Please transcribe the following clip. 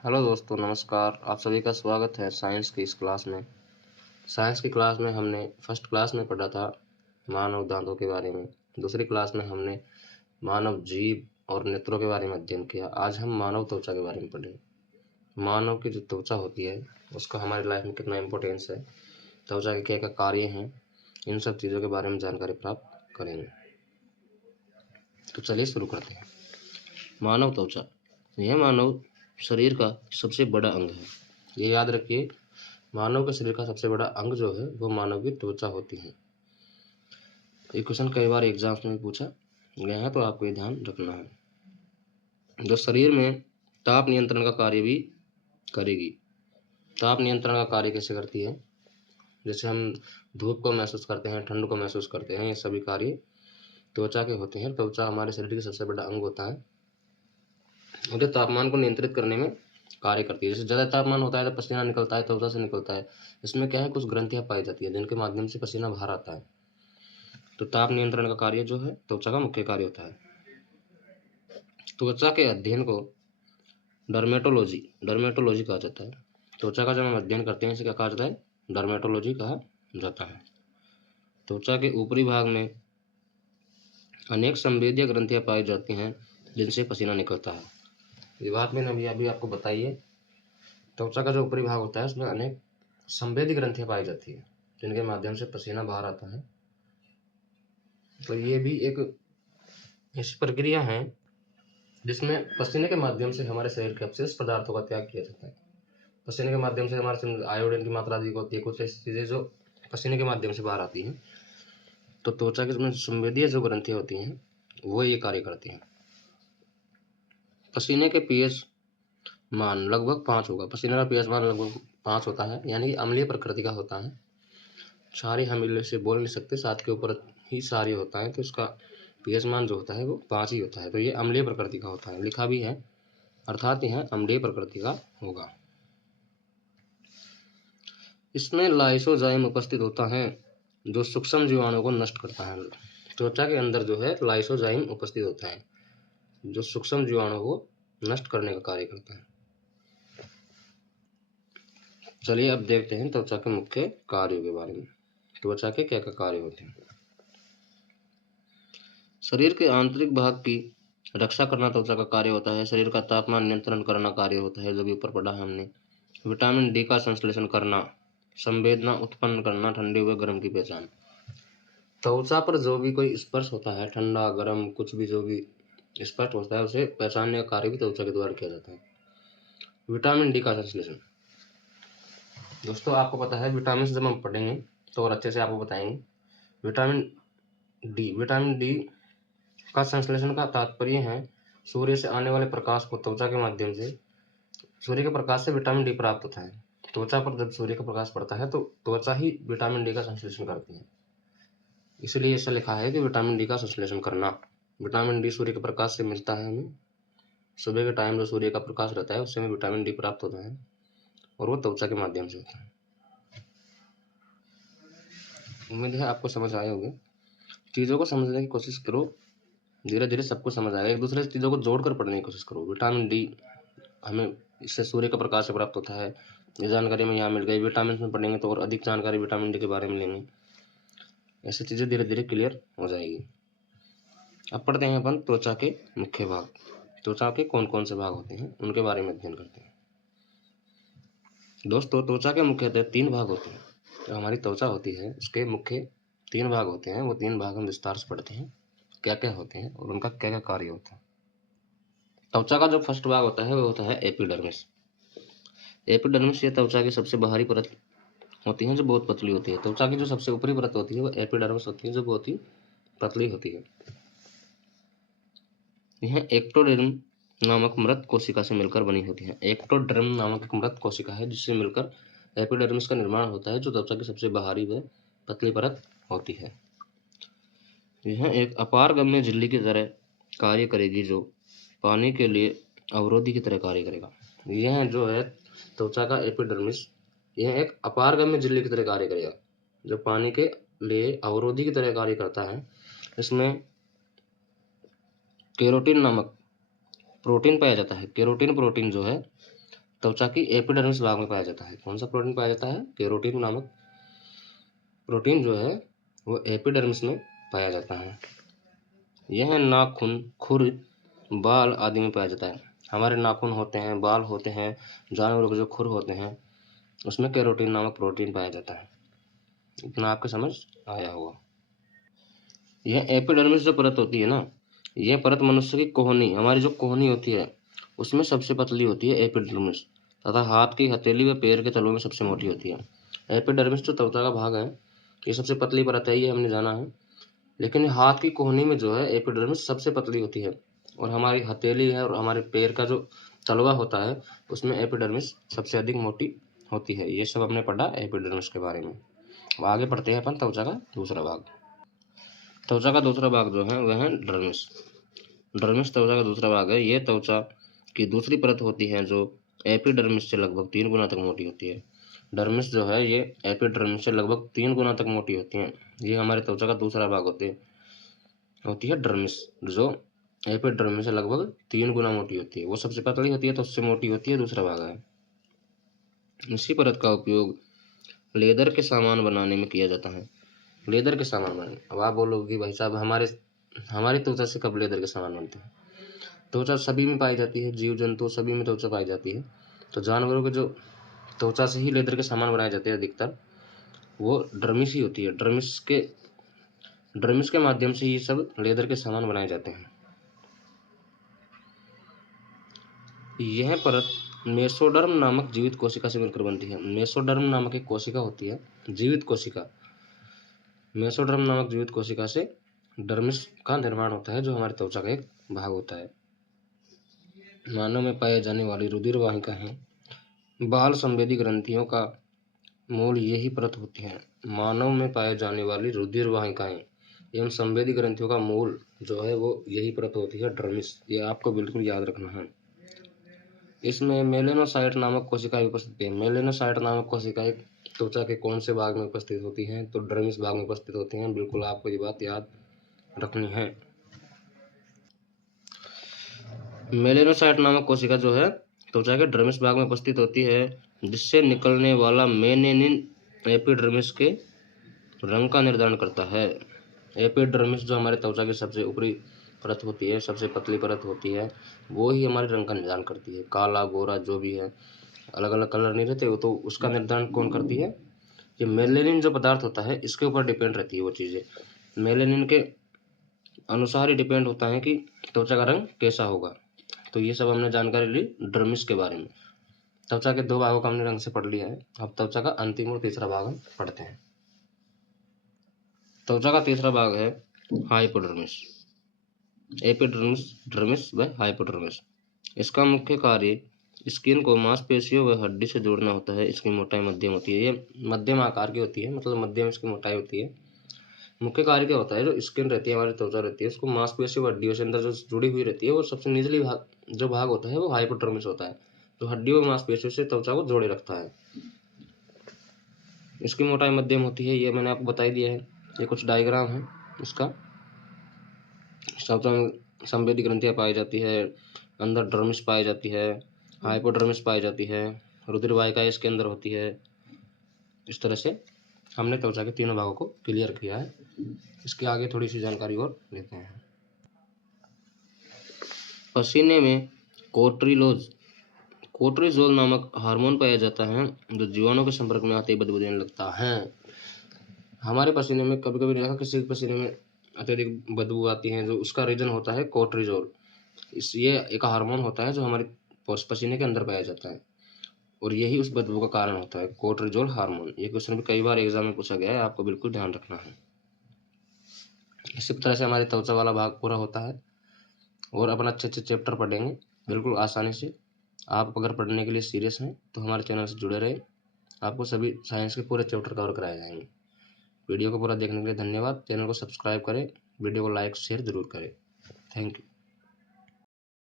Hello दोस्तों, नमस्कार। आप सभी का स्वागत है साइंस की इस क्लास में। साइंस की क्लास में हमने फर्स्ट क्लास में पढ़ा था मानव दांतों के बारे में। दूसरी क्लास में हमने मानव जीभ और नेत्रों के बारे में अध्ययन किया। आज हम मानव त्वचा के बारे में पढ़ेंगे। मानव की जो त्वचा होती है उसका हमारी लाइफ में कितना इम्पोर्टेंस है, त्वचा के क्या क्या कार्य हैं, इन सब चीज़ों के बारे में जानकारी प्राप्त करेंगे। तो चलिए शुरू करते हैं। मानव त्वचा, यह मानव शरीर का सबसे बड़ा अंग है। ये याद रखिए, मानव के शरीर का सबसे बड़ा अंग जो है वो मानव की त्वचा होती है। ये क्वेश्चन कई बार एग्जाम्स में पूछा गया है, तो आपको ये ध्यान रखना है। जो शरीर में ताप नियंत्रण का कार्य भी करेगी। ताप नियंत्रण का कार्य कैसे करती है? जैसे हम धूप को महसूस करते हैं, ठंड को महसूस करते हैं, ये सभी कार्य त्वचा के होते हैं। त्वचा हमारे शरीर का सबसे बड़ा अंग होता है और ये तापमान को नियंत्रित करने में कार्य करती है। जैसे ज़्यादा तापमान होता है तो पसीना निकलता है, त्वचा से निकलता है। इसमें क्या है, कुछ ग्रंथियां पाई जाती है जिनके माध्यम से पसीना बाहर आता है। तो ताप नियंत्रण का कार्य जो है त्वचा का मुख्य कार्य होता है। त्वचा के अध्ययन को डर्मेटोलॉजी डर्मेटोलॉजी कहा जाता है। त्वचा का जब हम अध्ययन करते हैं इसे क्या कहा जाता है? डर्मेटोलॉजी कहा जाता है। त्वचा के ऊपरी भाग में अनेक संवेदीय ग्रंथियां पाई जाती हैं जिनसे पसीना निकलता है। ये बात मैंने अभी आपको बताई है। त्वचा का जो ऊपरी भाग होता है उसमें अनेक संवेदी ग्रंथियां पाई जाती है जिनके माध्यम से पसीना बाहर आता है। तो ये भी एक ऐसी प्रक्रिया है जिसमें पसीने के माध्यम से हमारे शरीर के अपशिष्ट पदार्थों का त्याग किया जाता है। पसीने के माध्यम से हमारे शरीर में आयोडीन की मात्रा अधिक होती है, कुछ ऐसी चीज़ें जो पसीने के माध्यम से बाहर आती हैं। तो त्वचा के में संवेदीय जो ग्रंथियां होती हैं वो ये कार्य करती हैं। पसीने के पीएच मान लगभग 5 होगा। पसीने का पीएच मान लगभग 5 होता है, यानी कि अम्लीय प्रकृति का होता है। क्षारीय हम इसे बोल नहीं सकते, 7 के ऊपर ही क्षारीय होता है, तो इसका पीएच मान जो होता है वो 5 ही होता है। तो ये अम्लीय प्रकृति का होता है, लिखा भी है, अर्थात यह अम्लीय प्रकृति का होगा। इसमें लाइसोजाइम उपस्थित होता है जो सूक्ष्म जीवाणुओं को नष्ट करता है। त्वचा के अंदर जो है लाइसोजाइम उपस्थित होता है जो सूक्ष्म जीवाणुओं को नष्ट करने का कार्य करता है। चलिए अब देखते हैं त्वचा के मुख्य कार्यों के बारे में। त्वचा के क्या क्या कार्य होते हैं? शरीर के आंतरिक भाग की रक्षा करना त्वचा का कार्य होता है। शरीर का तापमान नियंत्रण करना कार्य होता है, जो भी ऊपर पढ़ा है हमने। विटामिन डी का संश्लेषण करना, संवेदना उत्पन्न करना, ठंडे हुए गर्म की पहचान। त्वचा पर जो भी कोई स्पर्श होता है, ठंडा गर्म कुछ भी जो भी स्पर्श होता है, उसे पहचानने का कार्य भी त्वचा के द्वारा किया जाता है। विटामिन डी का संश्लेषण, दोस्तों आपको पता है विटामिन जब हम पढ़ेंगे तो और अच्छे से आपको बताएंगे। विटामिन डी का संश्लेषण का तात्पर्य है सूर्य से आने वाले प्रकाश को त्वचा के माध्यम से, सूर्य के प्रकाश से विटामिन डी प्राप्त होता है। त्वचा पर जब सूर्य का प्रकाश पड़ता है तो त्वचा ही विटामिन डी का संश्लेषण करती है। इसलिए ऐसा लिखा है कि विटामिन डी का संश्लेषण करना। विटामिन डी सूर्य के प्रकाश से मिलता है हमें। सुबह के टाइम जो सूर्य का प्रकाश रहता है उससे हमें विटामिन डी प्राप्त होता है और वो त्वचा के माध्यम से होता है। उम्मीद है आपको समझ आए होंगे। चीज़ों को समझने की कोशिश करो, धीरे धीरे सबको समझ आएगा। एक दूसरे चीज़ों को जोड़कर पढ़ने की कोशिश करो। विटामिन डी हमें इससे सूर्य का प्रकाश से प्राप्त होता है, ये जानकारी हमें यहाँ मिल गई। विटामिन में पढ़ेंगे तो और अधिक जानकारी विटामिन डी के बारे में लेंगे। ऐसी चीज़ें धीरे धीरे क्लियर हो जाएगी। अब पढ़ते हैं अपन त्वचा के मुख्य भाग। त्वचा के कौन कौन से भाग होते हैं उनके बारे में अध्ययन करते हैं। दोस्तों त्वचा के मुख्यतः 3 भाग होते हैं। जो हमारी त्वचा होती है उसके मुख्य 3 भाग होते हैं। वो 3 भाग हम विस्तार से पढ़ते हैं, क्या क्या होते हैं और उनका क्या क्या कार्य होता है। त्वचा का जो फर्स्ट भाग होता है वो होता है एपिडर्मिस। एपिडर्मिस ये त्वचा की सबसे बाहरी परत होती है जो बहुत पतली होती है। त्वचा की जो सबसे ऊपरी परत होती है वो एपिडर्मिस होती है जो बहुत ही पतली होती है। यह एक्टोडर्म नामक मृत कोशिका से मिलकर बनी होती है। एक्टोडर्म नामक एक मृत कोशिका है जिससे मिलकर एपिडर्मिस का निर्माण होता है जो त्वचा की सबसे बाहरी व पतली परत होती है। यह एक अपारगम्य झिल्ली की तरह कार्य करेगी जो पानी के लिए अवरोधी की तरह कार्य करेगा। यह जो है त्वचा का एपिडर्मिस, यह एक अपारगम्य झिल्ली की तरह कार्य करेगा जो पानी के लिए अवरोधी की तरह कार्य करता है। इसमें केरोटिन नामक प्रोटीन पाया जाता है। केरोटिन प्रोटीन जो है त्वचा की एपिडर्मिस भाग में पाया जाता है। कौन सा प्रोटीन पाया जाता है? केरोटिन नामक प्रोटीन जो है वो एपिडर्मिस में पाया जाता है। यह नाखून, खुर, बाल आदि में पाया जाता है। हमारे नाखून होते हैं, बाल होते हैं, जानवरों के जो खुर होते हैं उसमें केरोटिन नामक प्रोटीन पाया जाता है। इतना आपके समझ आया होगा। यह एपिडर्मिस जो परत होती है ना, यह परत मनुष्य की कोहनी, हमारी जो कोहनी होती है उसमें सबसे पतली होती है एपिडर्मिस, तथा हाथ की हथेली व पैर के तलों में सबसे मोटी होती है। एपिडर्मिस जो त्वचा का भाग है ये सबसे पतली परत है, ये हमने जाना है। लेकिन हाथ की कोहनी में जो है एपिडर्मिस सबसे पतली होती है, और हमारी हथेली है और हमारे पैर का जो तलवा होता है उसमें एपिडर्मिस सबसे अधिक मोटी होती है। ये सब हमने पढ़ा एपिडर्मिस के बारे में। अब आगे पढ़ते हैं अपन त्वचा का दूसरा भाग। त्वचा का दूसरा भाग जो है वह है डर्मिस। डर्मिस त्वचा का दूसरा भाग है। ये त्वचा की दूसरी परत होती है जो एपिडर्मिस से लगभग 3 गुना तक मोटी होती है। डर्मिस जो है ये एपिडर्मिस से लगभग 3 गुना तक मोटी होती है। ये हमारे त्वचा का दूसरा भाग होती है डर्मिस, जो एपिडर्मिस से लगभग 3 गुना मोटी होती है। वो सबसे पतली होती है तो उससे मोटी होती है, दूसरा भाग है। इसी परत का उपयोग लेदर के सामान बनाने में किया जाता है। लेदर के सामान बनाने, अब आप बोलोगे कि भाई साहब हमारी त्वचा से कब लेदर के सामान बनते हैं? त्वचा सभी में पाई जाती है, जीव जंतु सभी में त्वचा पाई जाती है। तो जानवरों के जो त्वचा से ही लेदर के सामान बनाए जाते हैं अधिकतर, वो डर्मिस ही होती है। डर्मिस के माध्यम से ये सब लेदर के सामान बनाए जाते हैं। यह परत मेसोडर्म नामक जीवित कोशिका से मिलकर बनती है। मेसोडर्म नामक एक कोशिका होती है, जीवित कोशिका। मेसोडर्म नामक जीवित कोशिका से डर्मिस का निर्माण होता है, जो हमारे त्वचा का एक भाग होता है। मानव में पाए जाने वाली रुधिर वाहिकाएं, बाल संवेदी ग्रंथियों का मूल यही परत होती है। मानव में पाए जाने वाली रुधिर वाहिकाएं एवं संवेदी ग्रंथियों का मूल जो है वो यही परत होती है, डर्मिस। ये आपको बिल्कुल याद रखना है। इसमें मेलेनोसाइट नामक कोशिकाएं उपस्थित है। मेलेनोसाइट नामक कोशिकाएं त्वचा के कौन से भाग में उपस्थित होती हैं? तो डर्मिस भाग में उपस्थित होती हैं। बिल्कुल आपको ये बात याद रखनी है। मेलेनोसाइट नामक कोशिका जो है त्वचा के डर्मिस भाग में उपस्थित होती है, जिससे निकलने वाला मेलेनिन एपिडर्मिस के रंग का निर्धारण करता है। एपिडर्मिस जो हमारे त्वचा की सबसे ऊपरी परत होती है, सबसे पतली परत होती है, वो ही हमारे रंग का निर्धारण करती है। काला, गोरा जो भी है, अलग अलग कलर नहीं रहते, वो तो उसका निर्धारण कौन करती है? ये मेलेनिन जो पदार्थ होता है इसके ऊपर डिपेंड रहती है वो चीज़ें। मेलेनिन के अनुसार ही डिपेंड होता है कि त्वचा का रंग कैसा होगा। तो ये सब हमने जानकारी ली डर्मिस के बारे में। त्वचा के 2 भागों का हमने रंग से पढ़ लिया है। अब त्वचा का अंतिम और तीसरा भाग हम पढ़ते हैं। त्वचा का तीसरा भाग है हाइपोडर्मिस। एपिडर्मिस, डर्मिस व हाइपोडर्मिस। इसका मुख्य कार्य स्किन को मांसपेशियों व हड्डी से जोड़ना होता है। इसकी मोटाई मध्यम होती है। ये मध्यम आकार की होती है, मतलब मध्यम इसकी मोटाई होती है। मुख्य कार्य क्या होता है? जो स्किन रहती है, हमारी त्वचा रहती है, उसको मांसपेशियों व हड्डियों से अंदर जो जुड़ी हुई रहती है, वो सबसे निचली भाग होता है वो हाइपोडर्मिस होता है, जो हड्डियों व मांसपेशियों से त्वचा को जोड़े रखता है। इसकी मोटाई मध्यम होती है, ये मैंने आपको बता ही दिया है। ये कुछ डायग्राम है इसका। त्वचा में संवेदी ग्रंथियां पाई जाती है, अंदर डर्मिस पाई जाती है, हाइपोडर्मिस पाई जाती है, रुधिर वाहिका इसके अंदर होती है। इस तरह से हमने त्वचा के तीनों भागों को क्लियर किया है। इसके आगे थोड़ी सी जानकारी और लेते हैं। पसीने में कोर्टिजोल नामक हार्मोन पाया जाता है, जो जीवाणु के संपर्क में आते ही बदबू देने लगता है। हमारे पसीने में कभी कभी देखा किसी के पसीने में अत्यधिक बदबू आती है, जो उसका रीजन होता है कोर्टिजोल। ये एक हार्मोन होता है जो हमारे पसीने के अंदर पाया जाता है, और यही उस बदबू का कारण होता है, कोर्टिजोल हार्मोन। ये क्वेश्चन भी कई बार एग्जाम में पूछा गया है, आपको बिल्कुल ध्यान रखना है। इसी तरह से हमारे त्वचा वाला भाग पूरा होता है, और अपन अच्छे अच्छे चैप्टर पढ़ेंगे बिल्कुल आसानी से। आप अगर पढ़ने के लिए सीरियस हैं तो हमारे चैनल से जुड़े रहे, आपको सभी साइंस के पूरे चैप्टर कवर कराए जाएंगे। वीडियो को पूरा देखने के लिए धन्यवाद। चैनल को सब्सक्राइब करें, वीडियो को लाइक शेयर जरूर करें। Thank you.